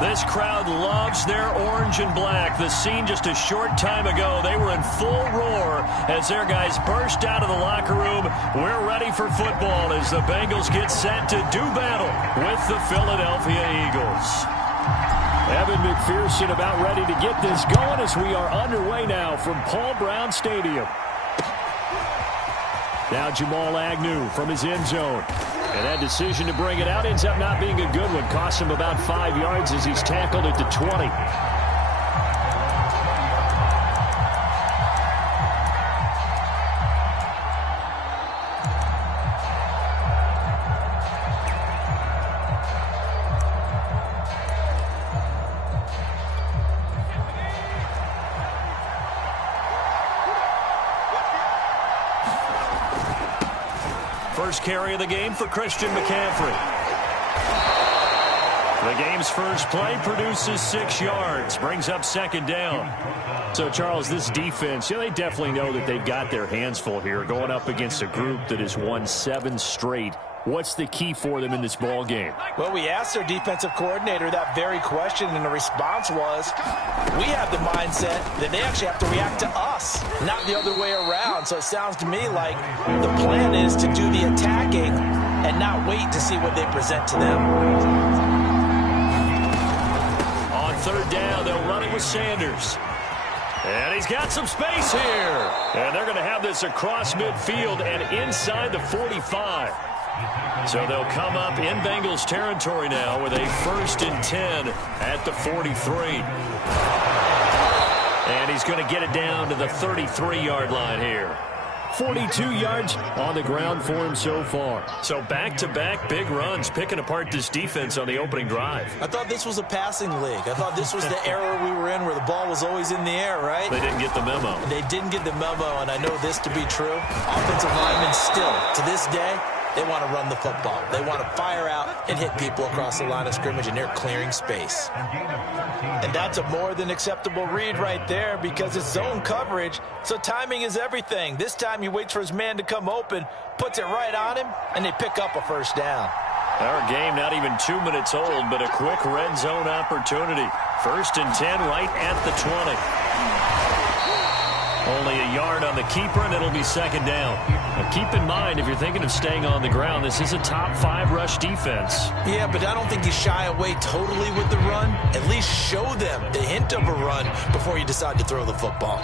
This crowd loves their orange and black. The scene just a short time ago, they were in full roar as their guys burst out of the locker room. We're ready for football as the Bengals get set to do battle with the Philadelphia Eagles. Evan McPherson about ready to get this going as we are underway now from Paul Brown Stadium. Now Jamal Agnew from his end zone. And that decision to bring it out ends up not being a good one. Costs him about 5 yards as he's tackled at the 20. First carry of the game for Christian McCaffrey. The game's first play produces 6 yards, brings up second down. So, Charles, this defense, they definitely know that they've got their hands full here going up against a group that has won 7 straight. What's the key for them in this ball game? Well, we asked their defensive coordinator that very question, and the response was, we have the mindset that they actually have to react to us, not the other way around. So it sounds to me like the plan is to do the attacking and not wait to see what they present to them. On third down, they'll run it with Sanders. And he's got some space here. And they're going to have this across midfield and inside the 45. So they'll come up in Bengals territory now with a 1st and 10 at the 43. And he's going to get it down to the 33-yard line here. 42 yards on the ground for him so far. So back-to-back big runs, picking apart this defense on the opening drive. I thought this was a passing league. I thought this was the era we were in where the ball was always in the air, right? They didn't get the memo. They didn't get the memo, and I know this to be true. Offensive linemen still, to this day, they want to run the football. They want to fire out and hit people across the line of scrimmage, and they're clearing space. And that's a more than acceptable read right there because it's zone coverage, so timing is everything. This time he waits for his man to come open, puts it right on him, and they pick up a first down. Our game not even 2 minutes old, but a quick red zone opportunity. 1st and 10 right at the 20. Only a yard on the keeper, and it'll be second down. Now keep in mind, if you're thinking of staying on the ground, this is a top 5 rush defense. Yeah, but I don't think you shy away totally with the run. At least show them the hint of a run before you decide to throw the football.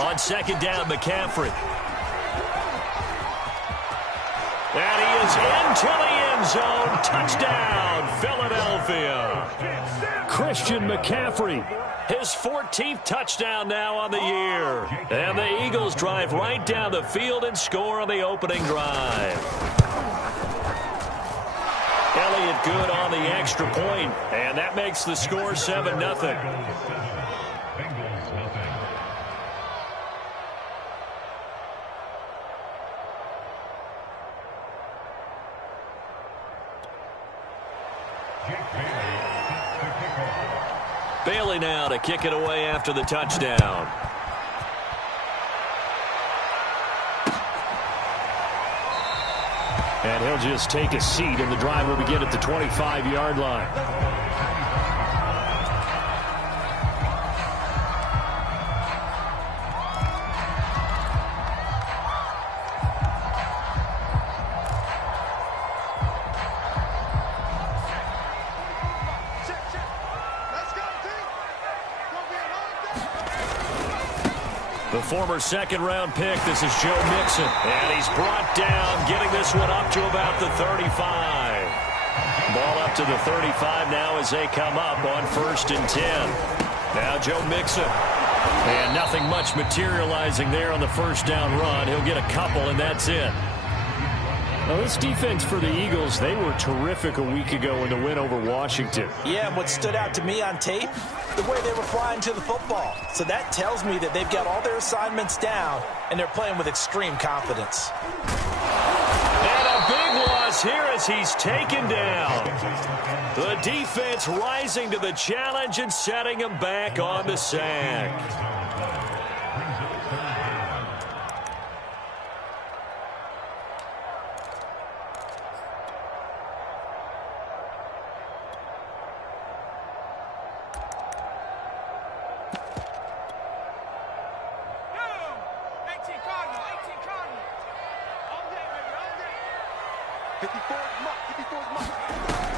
On second down, McCaffrey. And he is into the end zone. Touchdown, Philadelphia. Christian McCaffrey. His 14th touchdown now on the year. And the Eagles drive right down the field and score on the opening drive. Elliott good on the extra point, and that makes the score 7-0. Bailey now to kick it away after the touchdown. And he'll just take a seat, and the drive will begin at the 25-yard line. The former second-round pick, this is Joe Mixon. And he's brought down, getting this one up to about the 35. Ball up to the 35 now as they come up on 1st and 10. Now Joe Mixon. And nothing much materializing there on the first down run. He'll get a couple, and that's it. Now, this defense for the Eagles, they were terrific a week ago in the win over Washington. Yeah, and what stood out to me on tape, the way they were flying to the football. So that tells me that they've got all their assignments down, and they're playing with extreme confidence. And a big loss here as he's taken down. The defense rising to the challenge and setting him back on the sack.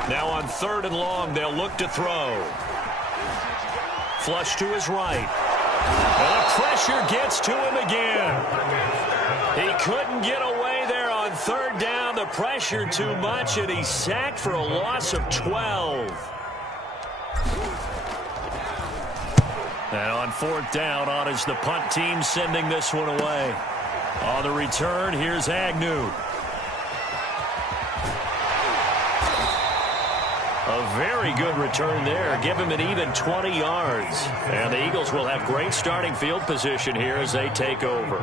Now on 3rd and long, they'll look to throw. Flush to his right. And the pressure gets to him again. He couldn't get away there on 3rd down. The pressure too much, and he's sacked for a loss of 12. And on 4th down, on is the punt team sending this one away. On the return, here's Agnew. A very good return there. Give him an even 20 yards. And the Eagles will have great starting field position here as they take over.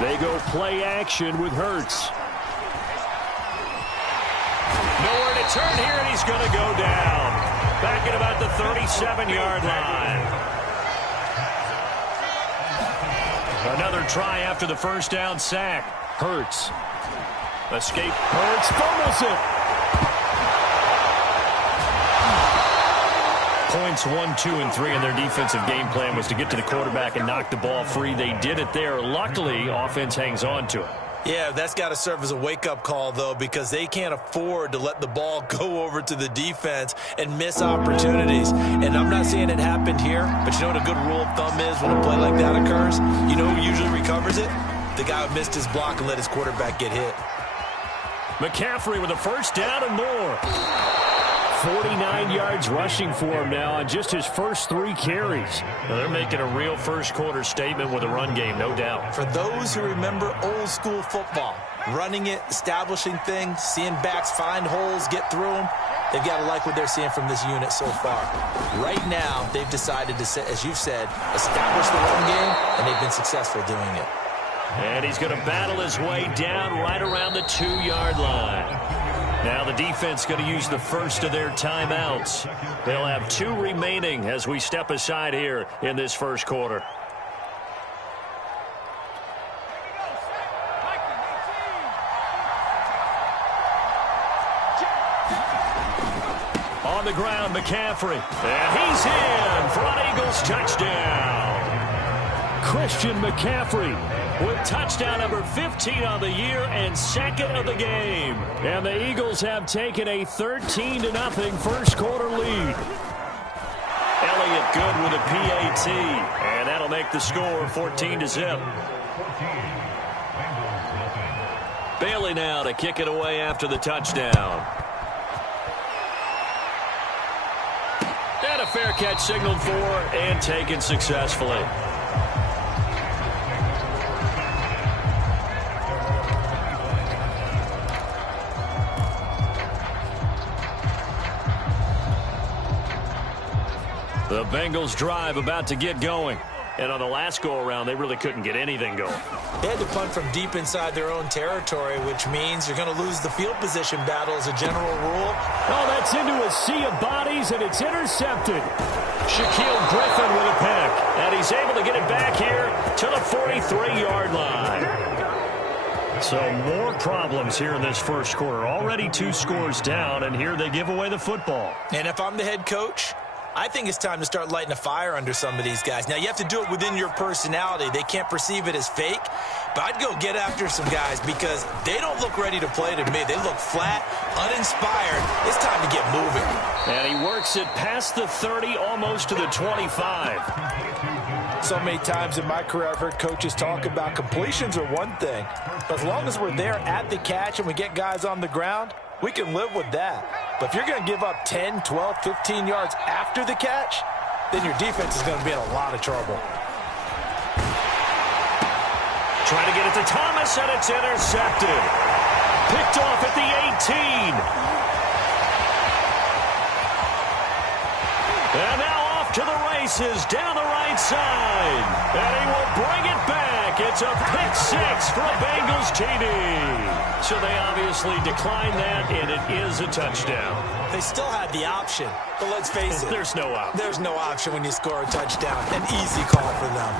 They go play action with Hurts. Nowhere to turn here, and he's going to go down. Back at about the 37-yard line. Another try after the first down sack. Hurts. Escape. Hurts fumbles it. Points 1, 2, and 3 in their defensive game plan was to get to the quarterback and knock the ball free. They did it there. Luckily, offense hangs on to it. Yeah, that's got to serve as a wake-up call, though, because they can't afford to let the ball go over to the defense and miss opportunities. And I'm not saying it happened here, but you know what a good rule of thumb is when a play like that occurs? You know who usually recovers it? The guy who missed his block and let his quarterback get hit. McCaffrey with a first down and more. 49 yards rushing for him now on just his first 3 carries. Now they're making a real first-quarter statement with a run game, no doubt. For those who remember old-school football, running it, establishing things, seeing backs find holes, get through them, they've got to like what they're seeing from this unit so far. Right now, they've decided to, as you've said, establish the run game, and they've been successful doing it. And he's going to battle his way down right around the 2-yard line. Now the defense going to use the first of their timeouts. They'll have 2 remaining as we step aside here in this first quarter. On the ground, McCaffrey. And he's in for an Eagles touchdown. Christian McCaffrey with touchdown number 15 on the year and 2nd of the game. And the Eagles have taken a 13-0 first-quarter lead. Elliott good with a PAT, and that'll make the score 14-0. Bailey now to kick it away after the touchdown. And a fair catch signaled for and taken successfully. The Bengals drive about to get going. And on the last go-around, they really couldn't get anything going. They had to punt from deep inside their own territory, which means you're going to lose the field position battle as a general rule. Oh, that's into a sea of bodies, and it's intercepted. Shaquille Griffin with a pick, and he's able to get it back here to the 43-yard line. So more problems here in this first quarter. Already 2 scores down, and here they give away the football. And if I'm the head coach, I think it's time to start lighting a fire under some of these guys. Now, you have to do it within your personality. They can't perceive it as fake. But I'd go get after some guys because they don't look ready to play to me. They look flat, uninspired. It's time to get moving. And he works it past the 30, almost to the 25. So many times in my career, I've heard coaches talk about completions are one thing. But as long as we're there at the catch and we get guys on the ground, we can live with that. But if you're going to give up 10, 12, 15 yards after the catch, then your defense is going to be in a lot of trouble. Trying to get it to Thomas, and it's intercepted. Picked off at the 18. And now off to the races down the right side. And he will bring it back. It's a pick 6 for a Bengals TD. So they obviously declined that, and it is a touchdown. They still had the option, but let's face it. There's no option. There's no option when you score a touchdown. An easy call for them.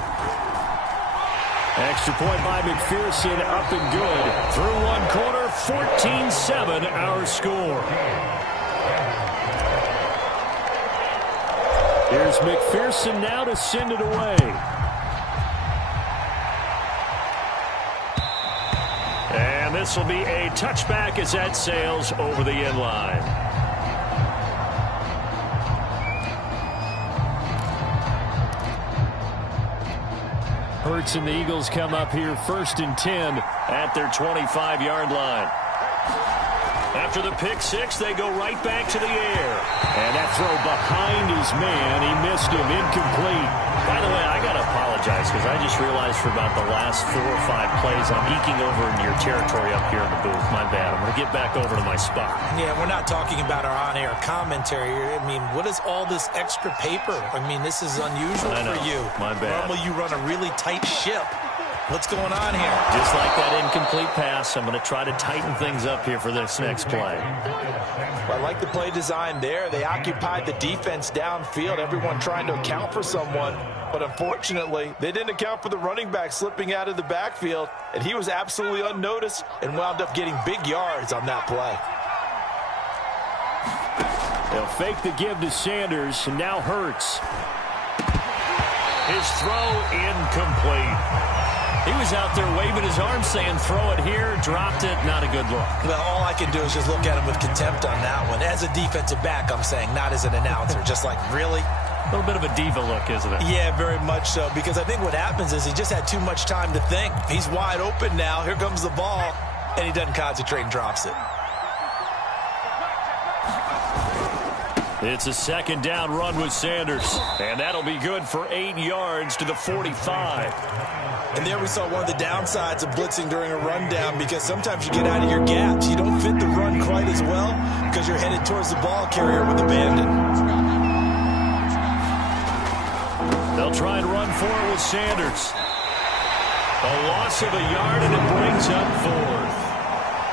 Extra point by McPherson, up and good. Through one quarter, 14-7 our score. Here's McPherson now to send it away. And this will be a touchback as that sails over the end line. Hurts and the Eagles come up here 1st and 10 at their 25-yard line. After the pick six, they go right back to the air. And that throw behind his man, he missed him, incomplete. By the way, I got to apologize because I just realized for about the last 4 or 5 plays, I'm eking over into your territory up here in the booth. My bad. I'm going to get back over to my spot. Yeah, we're not talking about our on-air commentary here. I mean, what is all this extra paper? I mean, this is unusual for you. My bad. Normally you run a really tight ship. What's going on here? Just like that incomplete pass, I'm going to try to tighten things up here for this next play. Well, I like the play design there. They occupied the defense downfield, everyone trying to account for someone. But unfortunately, they didn't account for the running back slipping out of the backfield, and he was absolutely unnoticed and wound up getting big yards on that play. They'll fake the give to Sanders, and now Hurts. His throw incomplete. He was out there waving his arms saying, throw it here, dropped it, not a good look. Well, all I can do is just look at him with contempt on that one. As a defensive back, I'm saying, not as an announcer. Just like, really? A little bit of a diva look, isn't it? Yeah, very much so, because I think what happens is he just had too much time to think. He's wide open now. Here comes the ball, and he doesn't concentrate and drops it. It's a 2nd down run with Sanders, and that'll be good for 8 yards to the 45. And there we saw one of the downsides of blitzing during a rundown, because sometimes you get out of your gaps. You don't fit the run quite as well because you're headed towards the ball carrier with abandon. They'll try and run for it with Sanders. A loss of a yard, and it brings up 4th.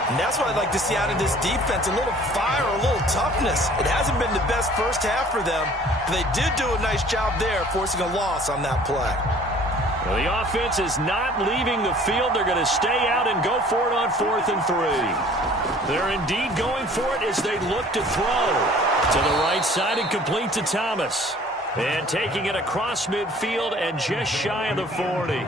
And that's what I'd like to see out of this defense, a little fire, a little toughness. It hasn't been the best first half for them, but they did do a nice job there, forcing a loss on that play. Well, the offense is not leaving the field. They're going to stay out and go for it on 4th and 3. They're indeed going for it as they look to throw. To the right side and complete to Thomas. And taking it across midfield and just shy of the 40.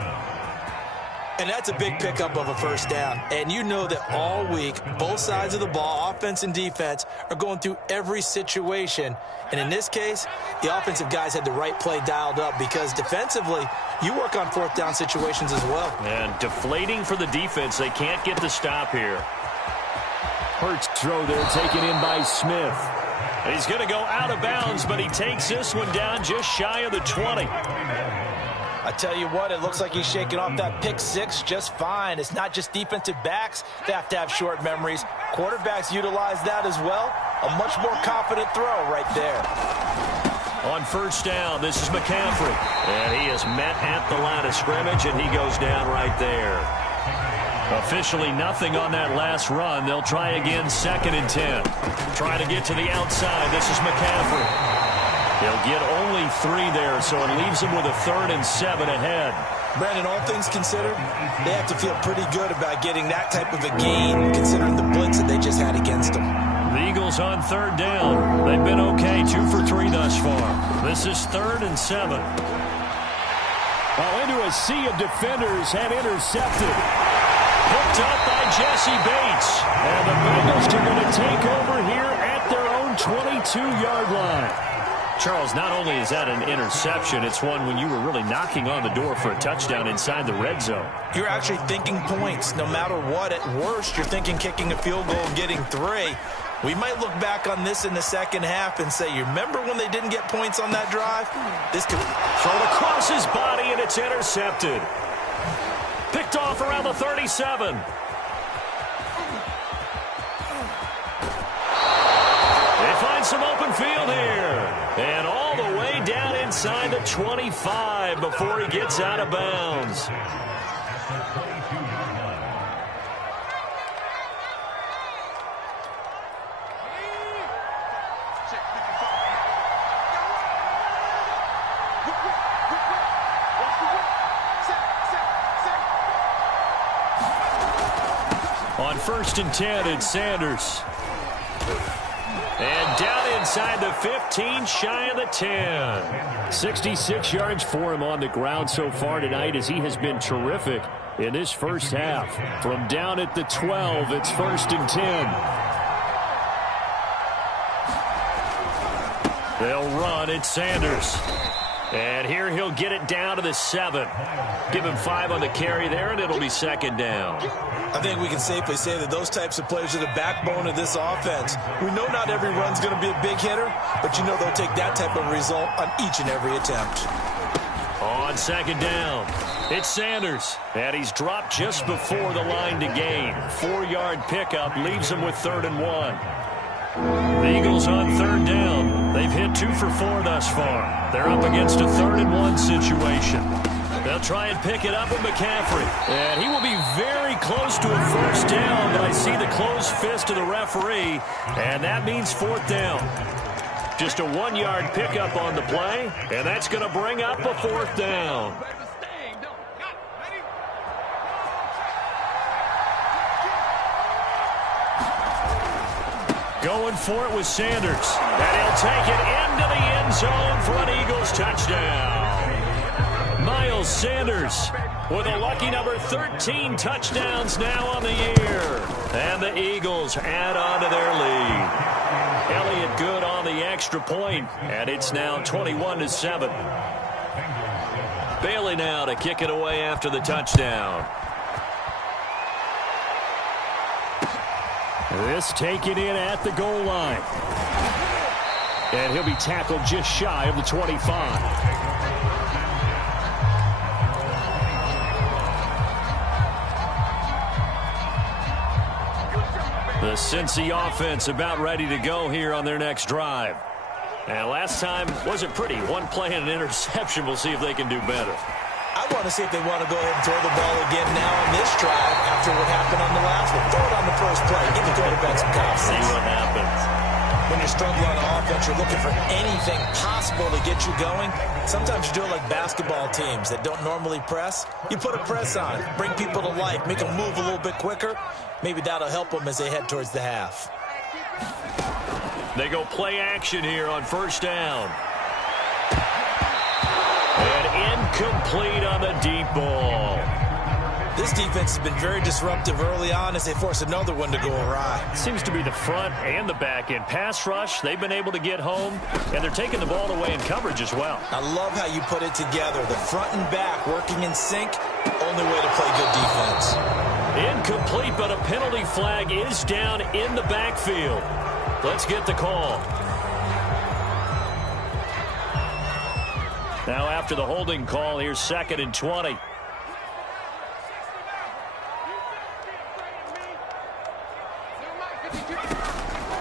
And that's a big pickup of a first down. And you know that all week, both sides of the ball, offense and defense, are going through every situation. And in this case, the offensive guys had the right play dialed up, because defensively, you work on 4th down situations as well. And deflating for the defense. They can't get the stop here. Hurts throw there, taken in by Smith. He's going to go out of bounds, but he takes this one down just shy of the 20. I tell you what, it looks like he's shaking off that pick six just fine. It's not just defensive backs that have to have short memories. Quarterbacks utilize that as well. A much more confident throw right there. On 1st down, this is McCaffrey. And he is met at the line of scrimmage, and he goes down right there. Officially nothing on that last run. They'll try again 2nd and 10. Trying to get to the outside. This is McCaffrey. They'll get only 3 there, so it leaves them with a 3rd and 7 ahead. Brandon, all things considered, they have to feel pretty good about getting that type of a gain, considering the blitz that they just had against them. The Eagles on 3rd down. They've been okay, 2 for 3 thus far. This is 3rd and 7. Well, into a sea of defenders and intercepted. Picked up by Jesse Bates. And the Bengals are going to take over here at their own 22-yard line. Charles, not only is that an interception, it's one when you were really knocking on the door for a touchdown inside the red zone. You're actually thinking points. No matter what, at worst, you're thinking kicking a field goal and getting 3. We might look back on this in the second half and say, you remember when they didn't get points on that drive? This could thrown across his body, and it's intercepted. Picked off around the 37. They find some open field here. And all the way down inside the 25 before he gets out of bounds. On 1st and 10, it's Sanders. And down inside the 15, shy of the 10. 66 yards for him on the ground so far tonight as he has been terrific in this first half. From down at the 12, it's 1st and 10. They'll run. It's Sanders. And here he'll get it down to the 7. Give him 5 on the carry there, and it'll be 2nd down. I think we can safely say that those types of players are the backbone of this offense. We know not every run's going to be a big hitter, but you know they'll take that type of result on each and every attempt. On 2nd down, it's Sanders. And he's dropped just before the line to gain. 4-yard pickup leaves him with 3rd and 1. The Eagles on 3rd down. They've hit 2 for 4 thus far. They're up against a 3rd and 1 situation. They'll try and pick it up with McCaffrey. And he will be very close to a 1st down, but I see the closed fist of the referee, and that means 4th down. Just a 1-yard pickup on the play, and that's going to bring up a 4th down. Going for it with Sanders. And he'll take it into the end zone for an Eagles touchdown. Miles Sanders with a lucky number 13 touchdowns now on the year. And the Eagles add on to their lead. Elliott good on the extra point, and it's now 21-7. Bailey now to kick it away after the touchdown. This taken in at the goal line. And he'll be tackled just shy of the 25. The Cincy offense about ready to go here on their next drive. And last time wasn't pretty. One play and an interception. We'll see if they can do better. I want to see if they want to go ahead and throw the ball again now on this drive after what happened on the last one. Throw it on the first play. Give the quarterback some confidence. See what happens. When you're struggling on offense, you're looking for anything possible to get you going. Sometimes you do it like basketball teams that don't normally press. You put a press on, bring people to life, make them move a little bit quicker. Maybe that'll help them as they head towards the half. They go play action here on 1st down. And incomplete on the deep ball. This defense has been very disruptive early on as they force another one to go awry. Seems to be the front and the back end. Pass rush, they've been able to get home, and they're taking the ball away in coverage as well. I love how you put it together. The front and back working in sync, only way to play good defense. Incomplete, but a penalty flag is down in the backfield. Let's get the call. Now after the holding call, here's 2nd and 20.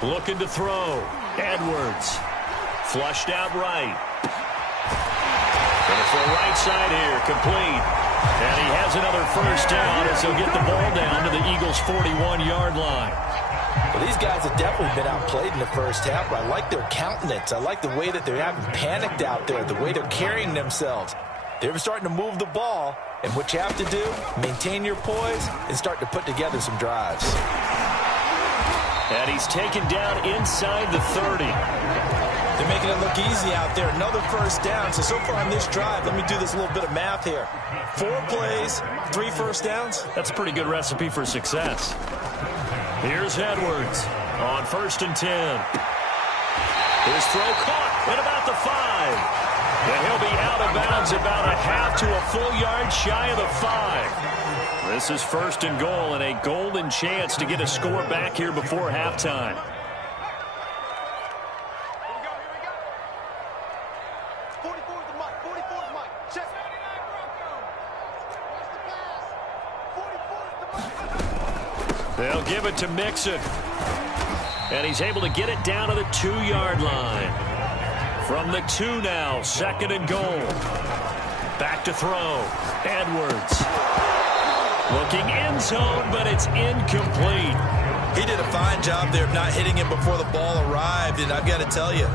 Looking to throw. Edwards. Flushed out right. Going to throw right side here. Complete. And he has another 1st down as he'll get the ball down to the Eagles' 41-yard line. Well, these guys have definitely been outplayed in the first half, but I like their countenance. I like the way that they're having panicked out there, the way they're carrying themselves. They're starting to move the ball, and what you have to do, maintain your poise and start to put together some drives. And he's taken down inside the 30. They're making it look easy out there. Another 1st down. So far on this drive, let me do this little bit of math here. 4 plays, 3 1st downs. That's a pretty good recipe for success. Here's Edwards on 1st and 10. His throw caught at about the 5. And he'll be out of bounds about a half to a full yard shy of the 5. This is 1st and goal and a golden chance to get a score back here before halftime. They'll give it to Mixon. And he's able to get it down to the 2-yard line. From the 2 now, 2nd and goal. Back to throw. Edwards. Looking end zone, but it's incomplete. He did a fine job there of not hitting him before the ball arrived, and I've got to tell you,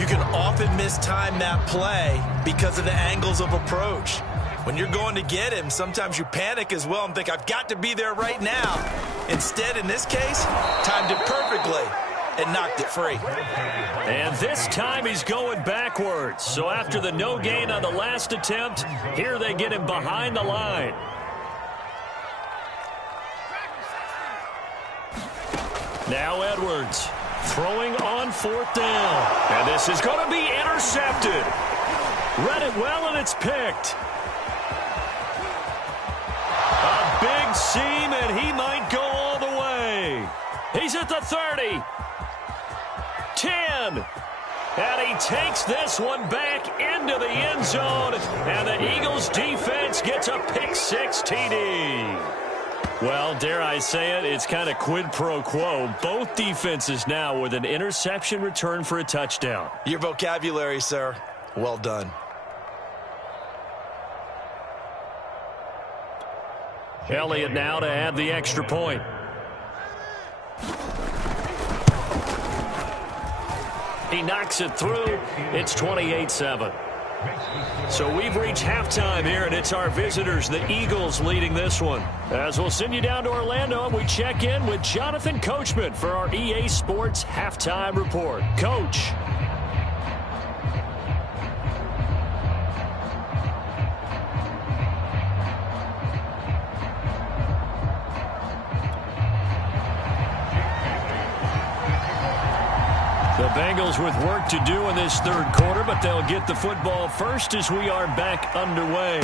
you can often mistime that play because of the angles of approach. When you're going to get him, sometimes you panic as well and think, I've got to be there right now. Instead, in this case, timed it perfectly. and knocked it free. And this time he's going backwards. So after the no gain on the last attempt, here they get him behind the line. Now Edwards throwing on 4th down. And this is going to be intercepted. Read it well, and it's picked. A big seam, and he might go all the way. He's at the 30. 10. And he takes this one back into the end zone. And the Eagles defense gets a pick-6 TD. Well, dare I say it, it's kind of quid pro quo. Both defenses now with an interception return for a touchdown. Your vocabulary, sir. Well done. Elliott now to add the extra point. He knocks it through. It's 28-7. So we've reached halftime here, and it's our visitors, the Eagles, leading this one. As we'll send you down to Orlando, and we check in with Jonathan Coachman for our EA Sports Halftime Report. Coach. The Bengals with work to do in this third quarter, but they'll get the football first as we are back underway.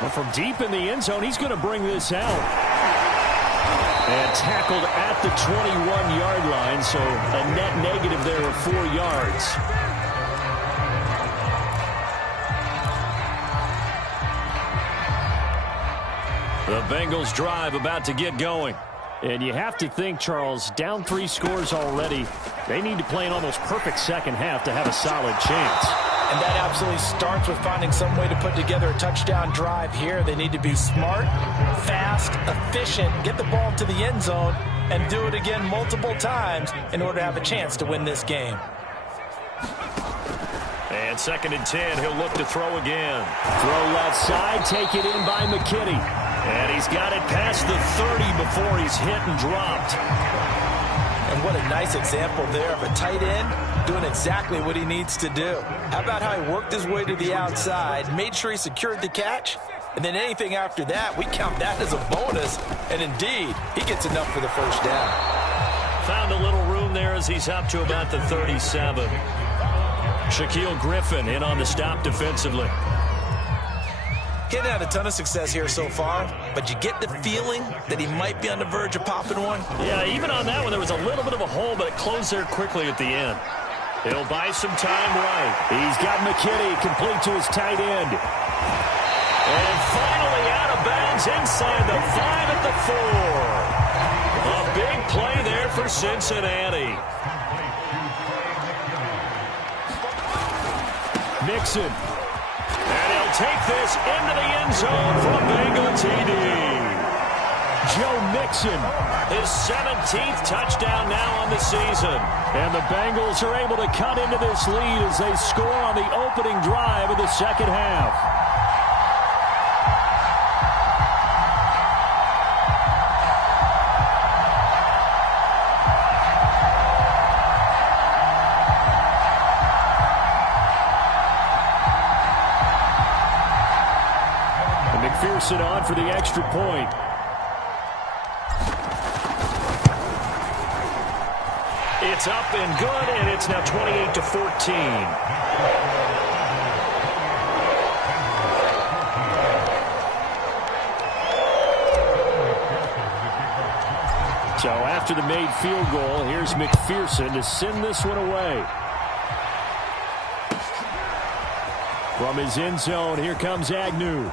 Well, from deep in the end zone, he's going to bring this out. And tackled at the 21-yard line, so a net negative there of 4 yards. The Bengals drive about to get going. And you have to think, Charles, down 3 scores already. They need to play an almost perfect second half to have a solid chance. And that absolutely starts with finding some way to put together a touchdown drive here. They need to be smart, fast, efficient, get the ball to the end zone, and do it again multiple times in order to have a chance to win this game. And 2nd and 10, he'll look to throw again. Throw left side, take it in by McKinney. And he's got it past the 30 before he's hit and dropped. And what a nice example there of a tight end doing exactly what he needs to do. How about how he worked his way to the outside, made sure he secured the catch, and then anything after that, we count that as a bonus. And indeed, he gets enough for the first down. Found a little room there as he's up to about the 37. Shaquille Griffin in on the stop defensively. He hadn't had a ton of success here so far, but you get the feeling that he might be on the verge of popping one. Yeah, even on that one, there was a little bit of a hole, but it closed there quickly at the end. He'll buy some time right. He's got McKinney complete to his tight end. And finally out of bounds inside the 5 at the 4. A big play there for Cincinnati. Mixon. And he'll take this into the end zone for a Bengal TD. Joe Mixon. His 17th touchdown now on the season. And the Bengals are able to cut into this lead as they score on the opening drive of the second half. McPherson on for the extra point. It's up and good, and it's now 28-14. So after the made field goal, here's McPherson to send this one away. From his end zone, here comes Agnew.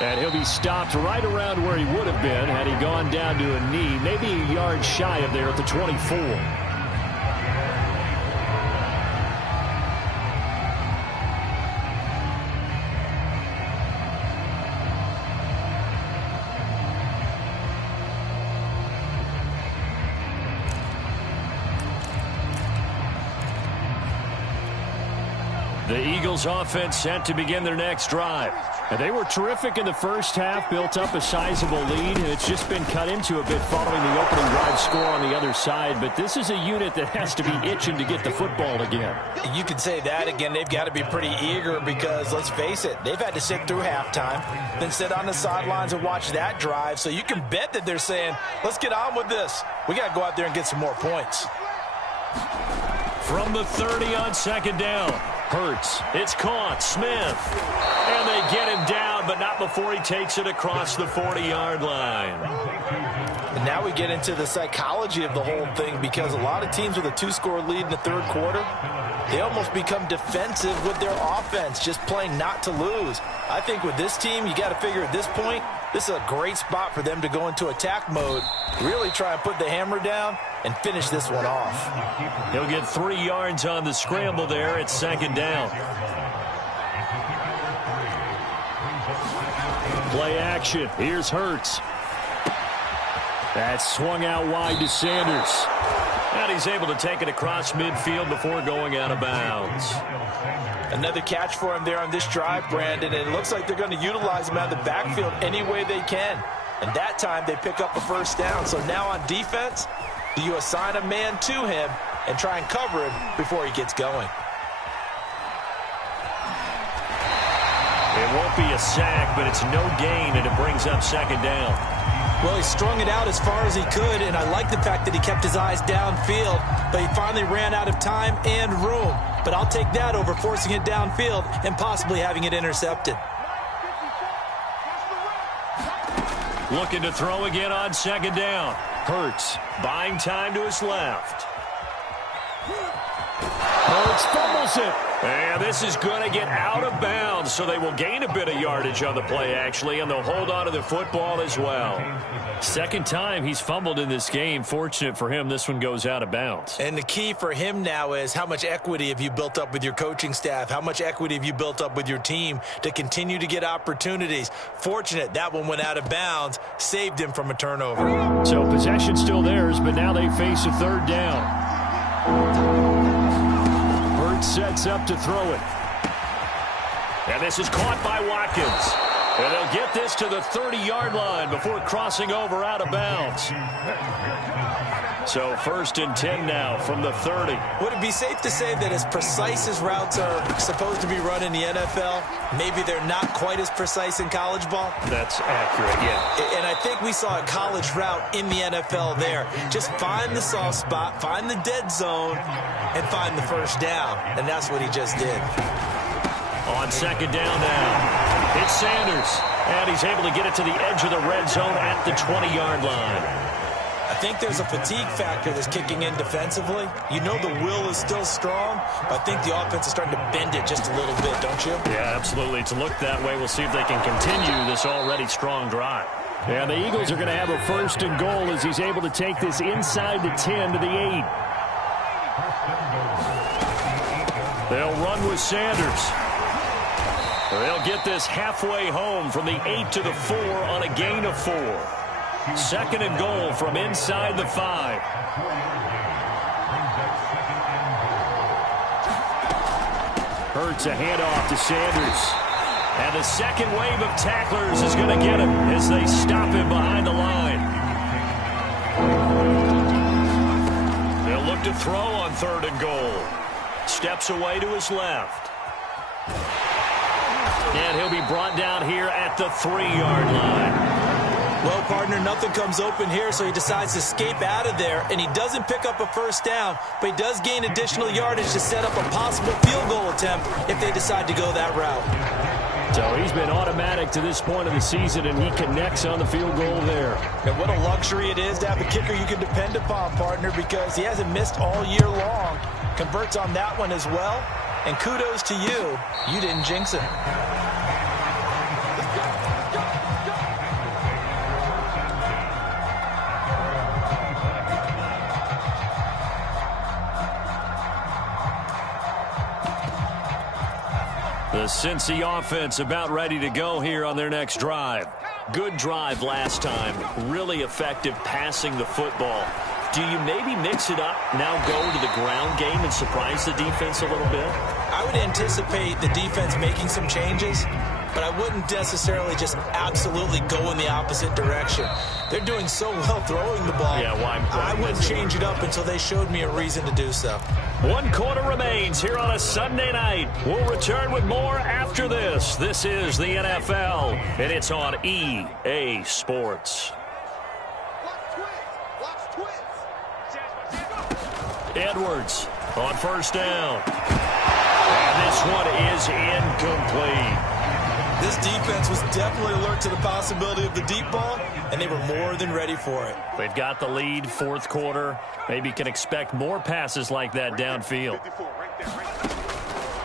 And he'll be stopped right around where he would have been had he gone down to a knee, maybe a yard shy of there at the 24. The Eagles offense set to begin their next drive. And they were terrific in the first half, built up a sizable lead, and it's just been cut into a bit following the opening drive score on the other side. But this is a unit that has to be itching to get the football again. You could say that again. They've got to be pretty eager because, let's face it, they've had to sit through halftime, then sit on the sidelines and watch that drive. So you can bet that they're saying, let's get on with this. We got to go out there and get some more points. From the 30 on second down. Hurts. It's caught. Smith. And they get him down, but not before he takes it across the 40-yard line. And now we get into the psychology of the whole thing because a lot of teams with a 2-score lead in the third quarter, they almost become defensive with their offense, just playing not to lose. I think with this team, you got to figure at this point, this is a great spot for them to go into attack mode, really try and put the hammer down and finish this one off. He'll get 3 yards on the scramble there. It's second down. Play action. Here's Hurts. That's swung out wide to Sanders. And he's able to take it across midfield before going out of bounds. Another catch for him there on this drive, Brandon, and it looks like they're going to utilize him out of the backfield any way they can. And that time they pick up a first down. So now on defense, do you assign a man to him and try and cover him before he gets going? It won't be a sack, but it's no gain, and it brings up second down. Well, he strung it out as far as he could, and I like the fact that he kept his eyes downfield, but he finally ran out of time and room. But I'll take that over forcing it downfield and possibly having it intercepted. Looking to throw again on second down. Hurts buying time to his left. Hurts fumbles it. And this is going to get out of bounds, so they will gain a bit of yardage on the play, actually, and they'll hold on to the football as well. Second time he's fumbled in this game. Fortunate for him, this one goes out of bounds. And the key for him now is how much equity have you built up with your coaching staff? How much equity have you built up with your team to continue to get opportunities? Fortunate that one went out of bounds, saved him from a turnover. So possession still theirs, but now they face a third down. Sets up to throw it. And this is caught by Watkins. And they'll get this to the 30-yard line before crossing over out of bounds. So 1st and 10 now from the 30. Would it be safe to say that as precise as routes are supposed to be run in the NFL, maybe they're not quite as precise in college ball? That's accurate, yeah. And I think we saw a college route in the NFL there. Just find the soft spot, find the dead zone, and find the first down. And that's what he just did. On second down now, it's Sanders. And he's able to get it to the edge of the red zone at the 20-yard line. I think there's a fatigue factor that's kicking in defensively. You know the will is still strong, but I think the offense is starting to bend it just a little bit, don't you? Yeah, absolutely. It's looked that way. We'll see if they can continue this already strong drive. And the Eagles are going to have a 1st and goal as he's able to take this inside the 10 to the 8. They'll run with Sanders. They'll get this halfway home from the 8 to the 4 on a gain of 4. 2nd and goal from inside the 5. Hurts a handoff to Sanders. And the second wave of tacklers is going to get him as they stop him behind the line. They'll look to throw on 3rd and goal. Steps away to his left. And he'll be brought down here at the 3-yard line. Well, partner, nothing comes open here, so he decides to escape out of there, and he doesn't pick up a first down, but he does gain additional yardage to set up a possible field goal attempt if they decide to go that route. So he's been automatic to this point of the season, and he connects on the field goal there. And what a luxury it is to have a kicker you can depend upon, partner, because he hasn't missed all year long. Converts on that one as well, and kudos to you. You didn't jinx it. The Cincy offense about ready to go here on their next drive. Good drive last time. Really effective passing the football. Do you maybe mix it up, now go to the ground game and surprise the defense a little bit? I would anticipate the defense making some changes. but I wouldn't necessarily just absolutely go in the opposite direction. They're doing so well throwing the ball. Yeah, why I wouldn't change it up until they showed me a reason to do so. 1 quarter remains here on a Sunday night. We'll return with more after this. This is the NFL, and it's on EA Sports. Edwards on first down. And this one is incomplete. This defense was definitely alert to the possibility of the deep ball, and they were more than ready for it. They've got the lead, fourth quarter. Maybe can expect more passes like that downfield.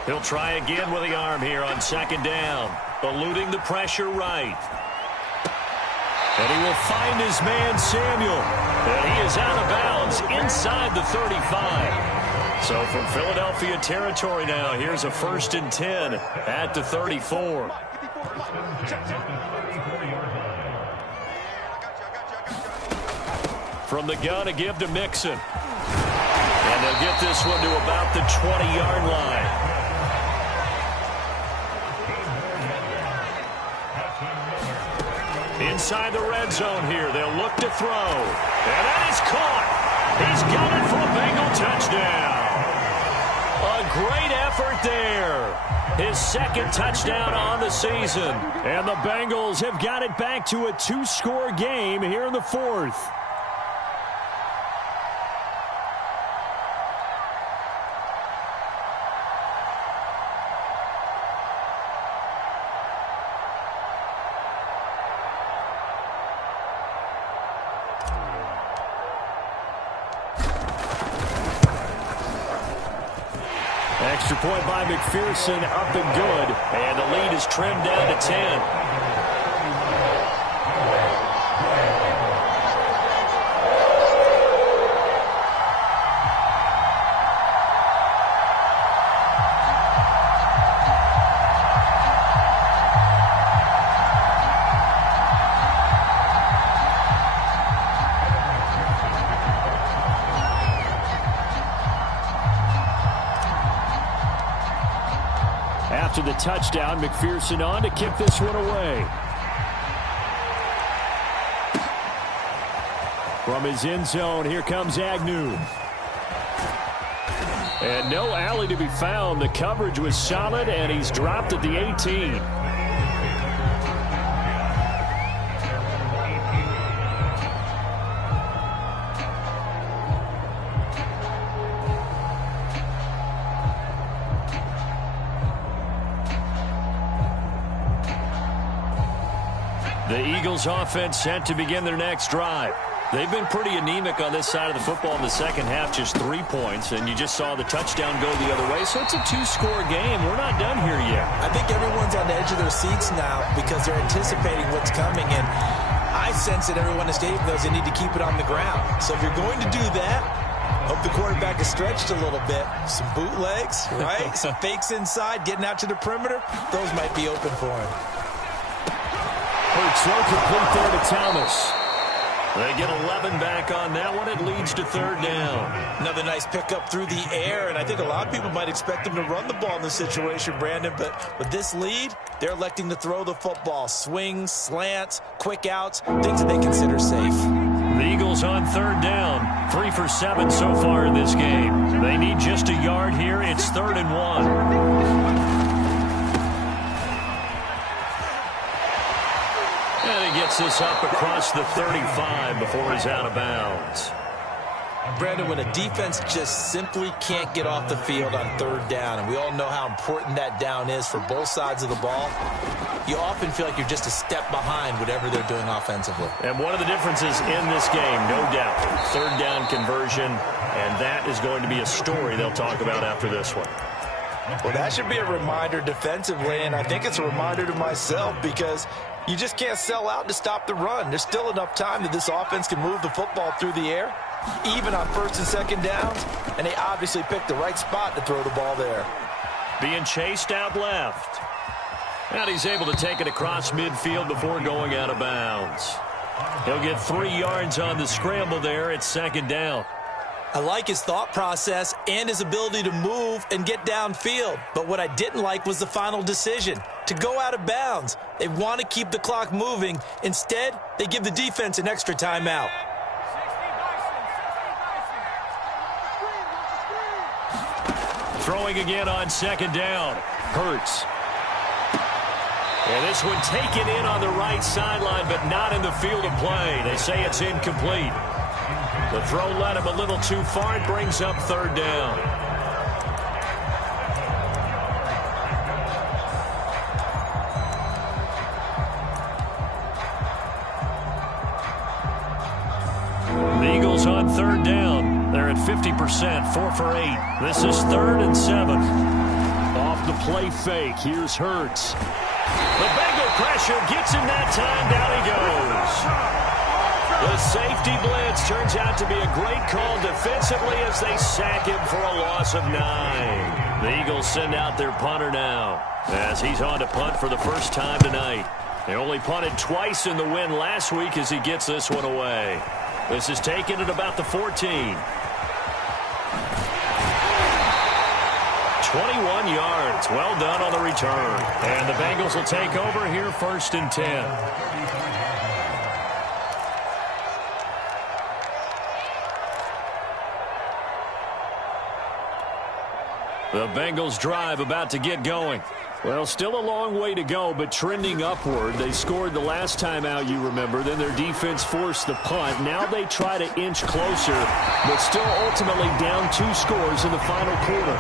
He'll try again with the arm here on second down, eluding the pressure right. And he will find his man, Samuel. And he is out of bounds inside the 35. So from Philadelphia territory now, here's a 1st and 10 at the 34. From the gun, a give to Mixon. And they'll get this one to about the 20-yard line. Inside the red zone here, they'll look to throw. And that is caught. He's got it for a Bengal touchdown. A great effort there. His 2nd touchdown on the season. And the Bengals have got it back to a 2-score game here in the 4th. Extra point by McPherson, up and good. And the lead is trimmed down to 10. After the touchdown, McPherson on to kick this one away. From his end zone, here comes Agnew. And no alley to be found. The coverage was solid, and he's dropped at the 18. The Eagles offense set to begin their next drive. They've been pretty anemic on this side of the football in the second half, just 3 points, and you just saw the touchdown go the other way, so it's a 2-score game. We're not done here yet. I think everyone's on the edge of their seats now because they're anticipating what's coming, and I sense that everyone in the stadium knows they need to keep it on the ground. So if you're going to do that, hope the quarterback is stretched a little bit. Some bootlegs, right? Some fakes inside, getting out to the perimeter. Those might be open for him. Throw complete there to Thomas. They get 11 back on that one. It leads to 3rd down. Another nice pickup through the air, and I think a lot of people might expect them to run the ball in this situation, Brandon, but with this lead, they're electing to throw the football. Swings, slants, quick outs, things that they consider safe. The Eagles on 3rd down. 3 for 7 so far in this game. They need just a yard here. It's 3rd and 1. And he gets this up across the 35 before he's out of bounds. Brandon, when a defense just simply can't get off the field on 3rd down, and we all know how important that down is for both sides of the ball, you often feel like you're just a step behind whatever they're doing offensively. And one of the differences in this game, no doubt, 3rd down conversion, and that is going to be a story they'll talk about after this one. Well, that should be a reminder defensively, and I think it's a reminder to myself because you just can't sell out to stop the run. There's still enough time that this offense can move the football through the air, even on 1st and 2nd downs, and they obviously picked the right spot to throw the ball there. Being chased out left. And he's able to take it across midfield before going out of bounds. He'll get 3 yards on the scramble there at 2nd down. I like his thought process and his ability to move and get downfield. But what I didn't like was the final decision, to go out of bounds. They want to keep the clock moving. Instead, they give the defense an extra timeout. Throwing again on second down. Hurts. And this one taken in on the right sideline, but not in the field of play. They say it's incomplete. The throw led him a little too far. It brings up third down. The Eagles on third down. They're at 50%, 4 for 8. This is 3rd and 7. Off the play fake. Here's Hurts. The Bengal pressure gets him that time. Down he goes. The safety blitz turns out to be a great call defensively as they sack him for a loss of 9. The Eagles send out their punter now as he's on to punt for the first time tonight. They only punted twice in the win last week as he gets this one away. This is taken at about the 14. 21 yards. Well done on the return. And the Bengals will take over here 1st and 10. The Bengals drive about to get going. Well, still a long way to go, but trending upward. They scored the last time out, you remember. Then their defense forced the punt. Now they try to inch closer, but still ultimately down 2 scores in the final quarter.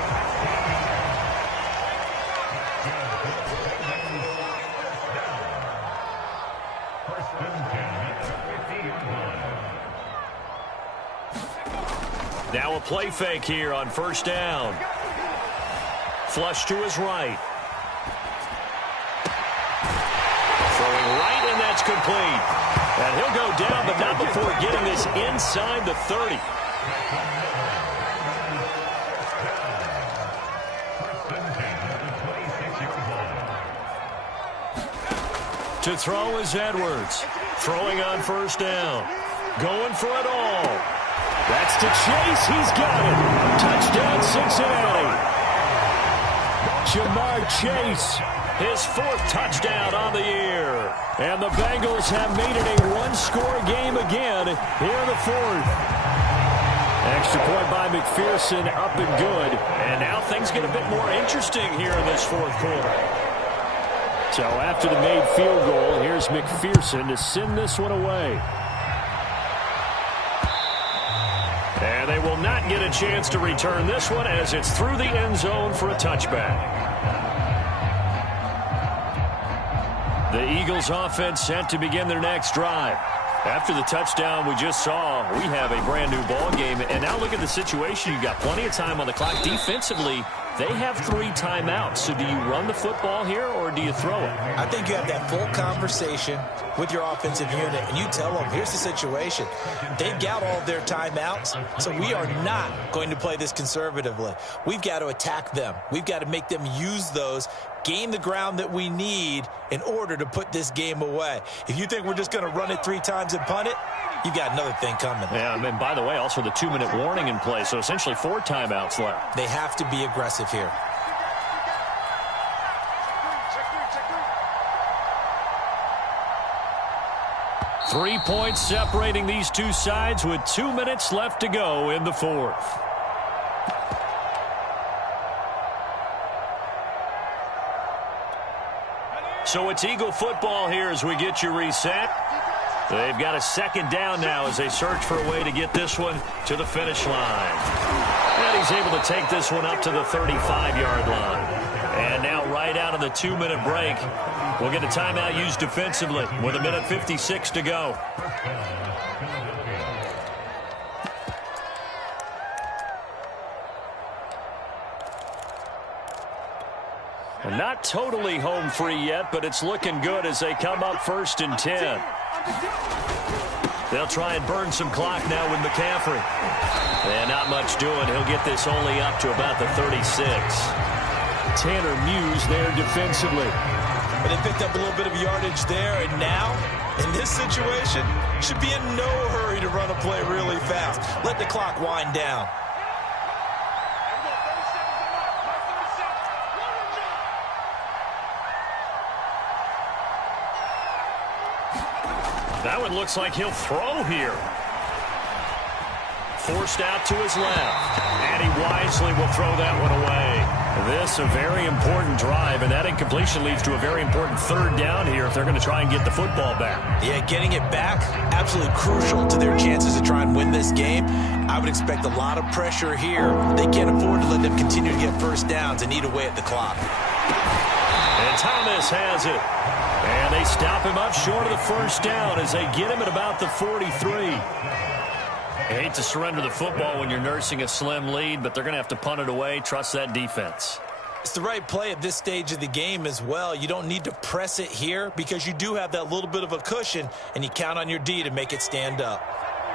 Now a play fake here on 1st down. Flush to his right. Throwing right, and that's complete. And he'll go down, but not before getting this inside the 30. To throw is Edwards. Throwing on 1st down. Going for it all. That's to Chase. He's got it. Touchdown, Cincinnati. Jamar Chase, his 4th touchdown on the year. And the Bengals have made it a 1-score game again here in the 4th. Extra point by McPherson, up and good. And now things get a bit more interesting here in this 4th quarter. So after the made field goal, here's McPherson to send this one away. And they will not get a chance to return this one as it's through the end zone for a touchback. The Eagles offense set to begin their next drive. After the touchdown we just saw, we have a brand new ball game. And now look at the situation. You've got plenty of time on the clock. Defensively, they have 3 timeouts. So do you run the football here or do you throw it? I think you have that full conversation with your offensive unit, and you tell them, here's the situation. They've got all of their timeouts, so we are not going to play this conservatively. We've got to attack them. We've got to make them use those, gain the ground that we need in order to put this game away. If you think we're just going to run it 3 times and punt it, you've got another thing coming. Yeah, and by the way, also the 2-minute warning in play, so essentially 4 timeouts left. They have to be aggressive here. Three points separating these two sides with 2 minutes left to go in the 4th. So it's Eagle football here as we get you reset. They've got a 2nd down now as they search for a way to get this one to the finish line. And he's able to take this one up to the 35-yard line. And now right out of the 2-minute break, we'll get a timeout used defensively with 1:56 to go. And not totally home free yet, but it's looking good as they come up 1st and 10. They'll try and burn some clock now with McCaffrey. And not much doing. He'll get this only up to about the 36. Tanner Muse there defensively. But they picked up a little bit of yardage there, and now In this situation, should be in no hurry to run a play really fast. Let the clock wind down. That one looks like he'll throw here. Forced out to his left. And he wisely will throw that one away. This a very important drive, and that incompletion leads to a very important third down here if they're going to try and get the football back. Yeah, getting it back, absolutely crucial to their chances to try and win this game. I would expect a lot of pressure here. They can't afford to let them continue to get first downs and eat away at the clock. And Thomas has it. And they stop him up short of the first down as they get him at about the 43. I hate to surrender the football when you're nursing a slim lead, but they're going to have to punt it away. Trust that defense. It's the right play at this stage of the game as well. You don't need to press it here because you do have that little bit of a cushion, and you count on your D to make it stand up.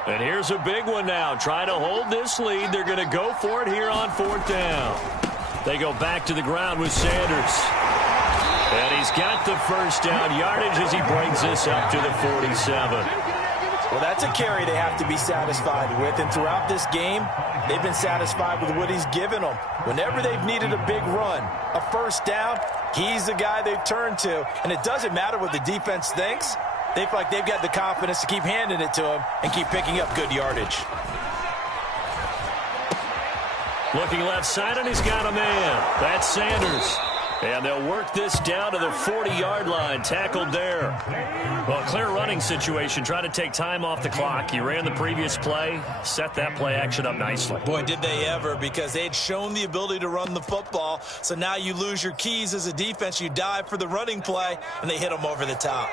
And here's a big one now. Trying to hold this lead. They're going to go for it here on fourth down. They go back to the ground with Sanders. And he's got the first down yardage as he brings this up to the 47. Well, that's a carry they have to be satisfied with. And throughout this game, they've been satisfied with what he's given them. Whenever they've needed a big run, a first down, he's the guy they've turned to. And it doesn't matter what the defense thinks. They feel like they've got the confidence to keep handing it to him and keep picking up good yardage. Looking left side, and he's got a man. That's Sanders. And they'll work this down to the 40-yard line, tackled there. Well, clear running situation, trying to take time off the clock. He ran the previous play, set that play action up nicely. Boy, did they ever, because they had shown the ability to run the football. So now you lose your keys as a defense. You dive for the running play, and they hit them over the top.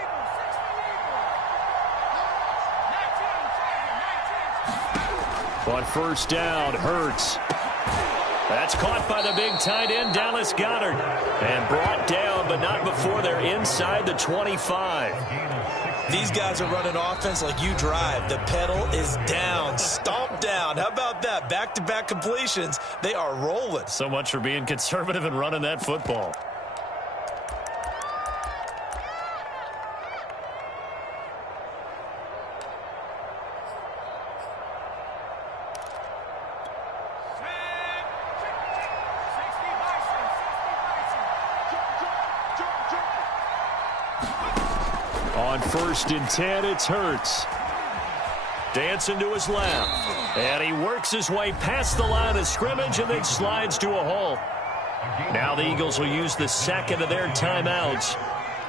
On first down, Hurts. That's caught by the big tight end, Dallas Goedert. And brought down, but not before they're inside the 25. These guys are running offense like you drive. The pedal is down, stomp down. How about that? Back-to-back completions. They are rolling. So much for being conservative and running that football. On first and 10, it's Hurts. Dancing to his left. And he works his way past the line of scrimmage and then slides to a halt. Now the Eagles will use the second of their timeouts.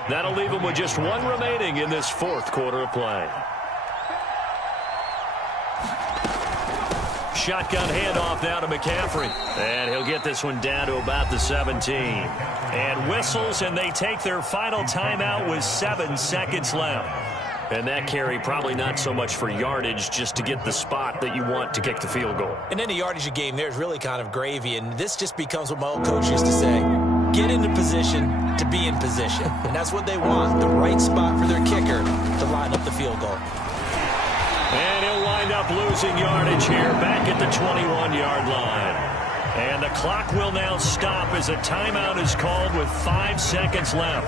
That'll leave them with just one remaining in this fourth quarter of play. Shotgun handoff now to McCaffrey. And he'll get this one down to about the 17. And whistles, and they take their final timeout with 7 seconds left. And that carry probably not so much for yardage, just to get the spot that you want to kick the field goal. And any yardage of game there is really kind of gravy, and this just becomes what my old coach used to say. Get into position to be in position. And that's what they want, the right spot for their kicker to line up the field goal. And he'll wind up losing yardage here back at the 21-yard line. And the clock will now stop as a timeout is called with 5 seconds left.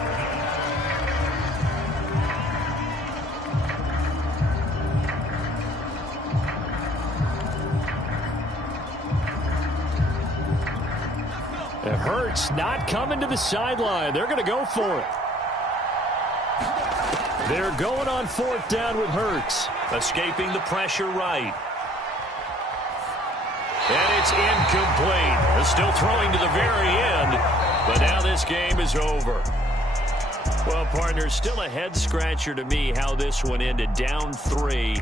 It hurts not coming to the sideline. They're going to go for it. They're going on fourth down with Hurts. Escaping the pressure right. And it's incomplete. Still throwing to the very end. But now this game is over. Well, partner, still a head-scratcher to me how this one ended. Down 3.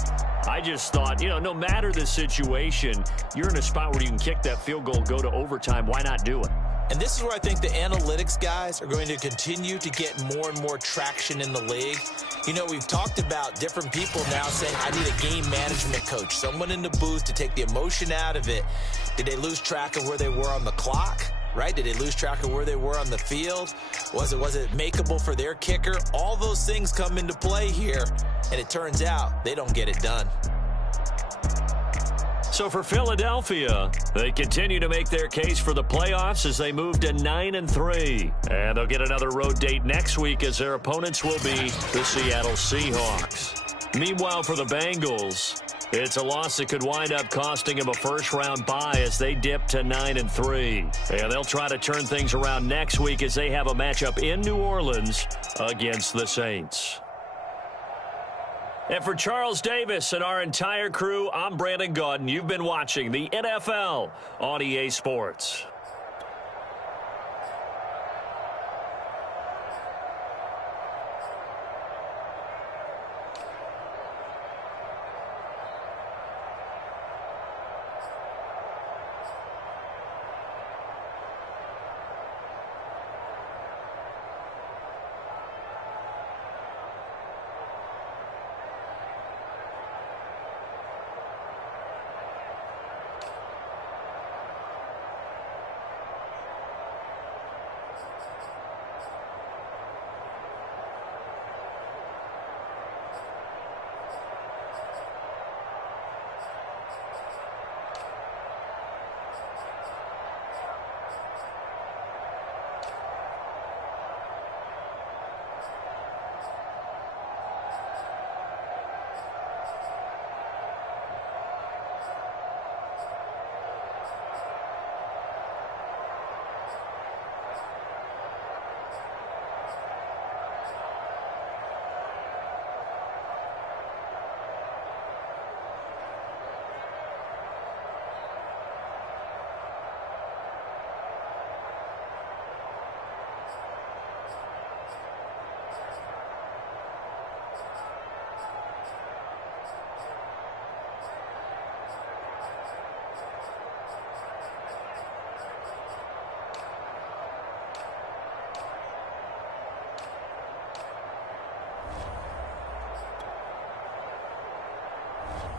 I just thought, no matter the situation, you're in a spot where you can kick that field goal, go to overtime. Why not do it? And this is where I think the analytics guys are going to continue to get more and more traction in the league. We've talked about different people now saying, I need a game management coach, someone in the booth to take the emotion out of it. Did they lose track of where they were on the clock? Right? Did they lose track of where they were on the field? Was it makeable for their kicker? All those things come into play here, and it turns out they don't get it done. So for Philadelphia, they continue to make their case for the playoffs as they move to 9-3. And they'll get another road date next week as their opponents will be the Seattle Seahawks. Meanwhile, for the Bengals, it's a loss that could wind up costing them a first-round bye as they dip to 9-3. And they'll try to turn things around next week as they have a matchup in New Orleans against the Saints. And for Charles Davis and our entire crew, I'm Brandon Gaudin. You've been watching the NFL on EA Sports.